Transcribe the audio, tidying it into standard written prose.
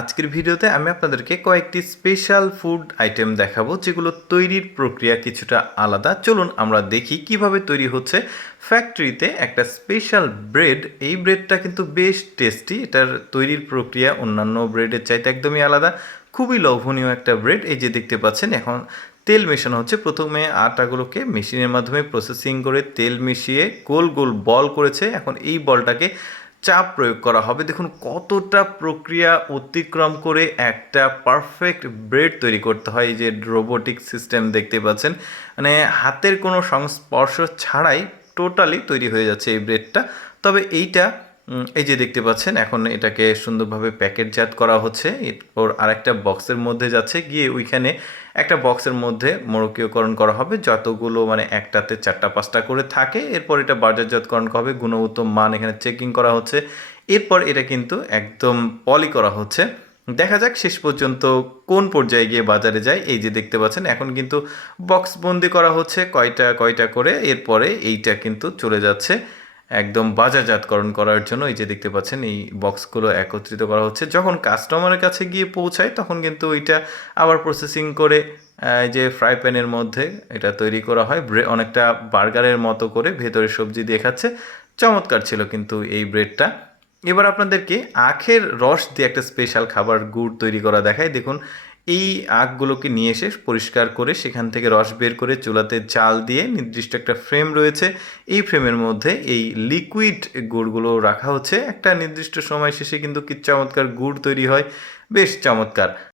আজকের ভিডিওতে আমি আপনাদেরকে কয়েকটি স্পেশাল ফুড আইটেম দেখাবো যেগুলো তৈরির প্রক্রিয়া কিছুটা আলাদা। চলুন আমরা দেখি কিভাবে তৈরি হচ্ছে ফ্যাক্টরিতে একটা স্পেশাল ব্রেড। এই ব্রেডটা কিন্তু বেশ টেস্টি, এটার তৈরির প্রক্রিয়া অন্যান্য ব্রেডের চাইতে একদমই আলাদা, খুবই লোভনীয় একটা ব্রেড। এই যে দেখতে পাচ্ছেন এখন তেল মেশানো হচ্ছে। প্রথমে আটাগুলোকে মেশিনের মাধ্যমে প্রসেসিং করে তেল মিশিয়ে গোল গোল বল করেছে। এখন এই বলটাকে চাপ প্রয়োগ করা হবে। দেখুন কতটা প্রক্রিয়া অতিক্রম করে একটা পারফেক্ট ব্রেড তৈরি করতে হয়। এই যে রোবোটিক সিস্টেম দেখতে পাচ্ছেন, মানে হাতের কোনো সংস্পর্শ ছাড়াই টোটালি তৈরি হয়ে যাচ্ছে এই ব্রেডটা। তবে এইটা এই যে দেখতে পাচ্ছেন এখন এটাকে সুন্দরভাবে প্যাকেটজাত করা হচ্ছে। এরপর আরেকটা বক্সের মধ্যে যাচ্ছে, গিয়ে ওইখানে একটা বক্সের মধ্যে মোড়কীয়করণ করা হবে, যতগুলো মানে একটাতে 4টা 5টা করে থাকে। এরপর এটা বাজারজাতকরণ করা হবে, গুণগত মান এখানে চেকিং করা হচ্ছে। এরপর এটা কিন্তু একদম পলি করা হচ্ছে। দেখা যাক শেষ পর্যন্ত কোন পর্যায়ে গিয়ে বাজারে যায়। এই যে দেখতে পাচ্ছেন এখন কিন্তু বক্স বন্দি করা হচ্ছে কয়টা কয়টা করে। এরপরে এইটা কিন্তু চলে যাচ্ছে একদম বাজারজাতকরণ করার জন্য। এই যে দেখতে পাচ্ছেন এই বক্সগুলো একত্রিত করা হচ্ছে। যখন কাস্টমারের কাছে গিয়ে পৌঁছায় তখন কিন্তু ওইটা আবার প্রসেসিং করে এই যে ফ্রাই প্যানের মধ্যে এটা তৈরি করা হয়। অনেকটা বার্গারের মতো করে ভেতরে সবজি দিয়ে খাচ্ছে। চমৎকার ছিল কিন্তু এই ব্রেডটা। এবার আপনাদেরকে আখের রস দিয়ে একটা স্পেশাল খাবার গুড় তৈরি করা দেখায়। দেখুন এই আখগুলোকে নিয়ে এসে পরিষ্কার করে সেখান থেকে রস বের করে চুলাতে জাল দিয়ে নির্দিষ্ট একটা ফ্রেম রয়েছে, এই ফ্রেমের মধ্যে এই লিকুইড গুড়গুলো রাখা হচ্ছে। একটা নির্দিষ্ট সময় শেষে কিন্তু কি চমৎকার গুড় তৈরি হয়, বেশ চমৎকার।